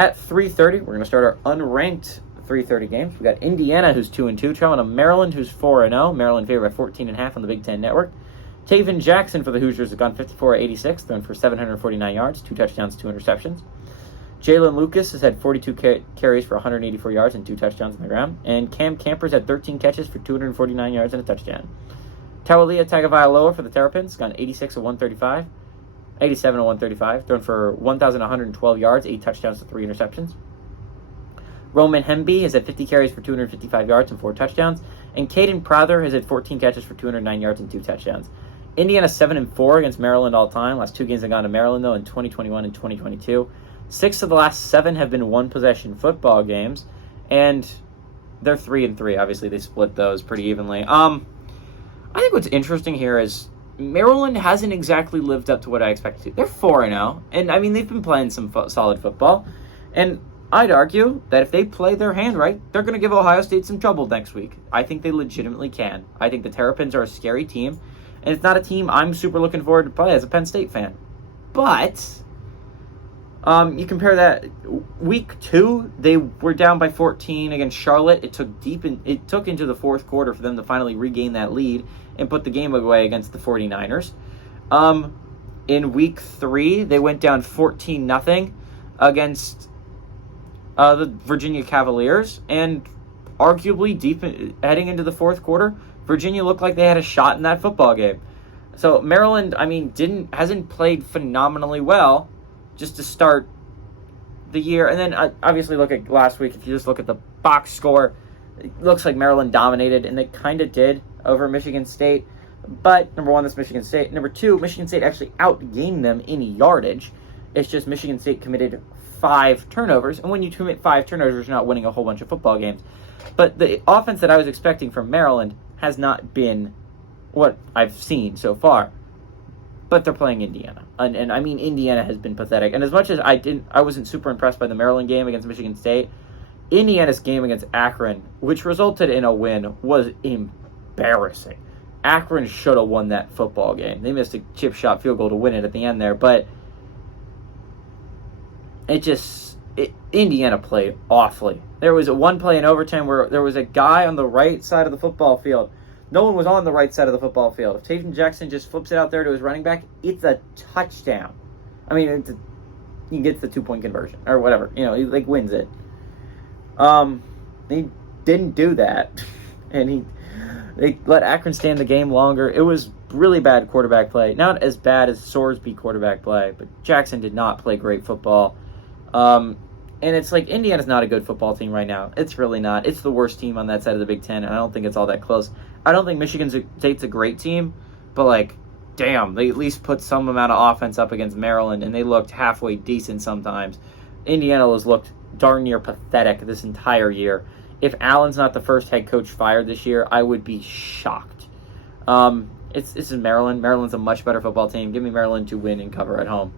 At 3:30, we're going to start our unranked 3:30 games. We got Indiana, who's 2-2, traveling to Maryland, who's 4-0. Maryland favored by 14.5 on the Big Ten Network. Taven Jackson for the Hoosiers has gone 54-86, thrown for 749 yards, 2 touchdowns, 2 interceptions. Jalen Lucas has had 42 carries for 184 yards and 2 touchdowns on the ground. And Cam Campers had 13 catches for 249 yards and a touchdown. Tawalia Tagovailoa for the Terrapins, gone 87 of 135, thrown for 1,112 yards, 8 touchdowns to 3 interceptions. Roman Hemby has had 50 carries for 255 yards and 4 touchdowns. And Caden Prather has had 14 catches for 209 yards and 2 touchdowns. Indiana 7-4 against Maryland all time. Last 2 games have gone to Maryland, though, in 2021 and 2022. 6 of the last 7 have been one-possession football games. And they're 3-3. Obviously, they split those pretty evenly. I think what's interesting here is Maryland hasn't exactly lived up to what I expected. They're 4-0, and I mean, they've been playing some solid football. And I'd argue that if they play their hand right, they're going to give Ohio State some trouble next week. I think they legitimately can. I think the Terrapins are a scary team, and it's not a team I'm super looking forward to play as a Penn State fan. But you compare that, week 2, they were down by 14 against Charlotte. It took into the fourth quarter for them to finally regain that lead and put the game away against the 49ers. In week 3, they went down 14-0 against the Virginia Cavaliers, and arguably heading into the fourth quarter, Virginia looked like they had a shot in that football game. So Maryland, I mean, hasn't played phenomenally well just to start the year. And then obviously look at last week. If you just look at the box score, it looks like Maryland dominated, and they kind of did over Michigan State. But number 1, that's Michigan State. Number 2, Michigan State actually outgained them in yardage. It's just Michigan State committed 5 turnovers. And when you commit 5 turnovers, you're not winning a whole bunch of football games. But the offense that I was expecting from Maryland has not been what I've seen so far. But they're playing Indiana. And I mean, Indiana has been pathetic. And as much as I wasn't super impressed by the Maryland game against Michigan State, Indiana's game against Akron, which resulted in a win, was embarrassing. Akron should have won that football game. They missed a chip shot field goal to win it at the end there, but Indiana played awfully. There was one play in overtime where there was a guy on the right side of the football field. No one was on the right side of the football field. If Taven Jackson just flips it out there to his running back, it's a touchdown. I mean, he gets the 2-point conversion or whatever. You know, he wins it. He didn't do that, and they let Akron stay in the game longer. It was really bad quarterback play. Not as bad as Sorsby quarterback play, but Jackson did not play great football. And it's like Indiana's not a good football team right now. It's really not. It's the worst team on that side of the Big Ten, and I don't think it's all that close. I don't think Michigan State's a great team, but damn, they at least put some amount of offense up against Maryland, and they looked halfway decent sometimes. Indiana has looked darn near pathetic this entire year. If Allen's not the first head coach fired this year, I would be shocked. This is Maryland. Maryland's a much better football team. Give me Maryland to win and cover at home.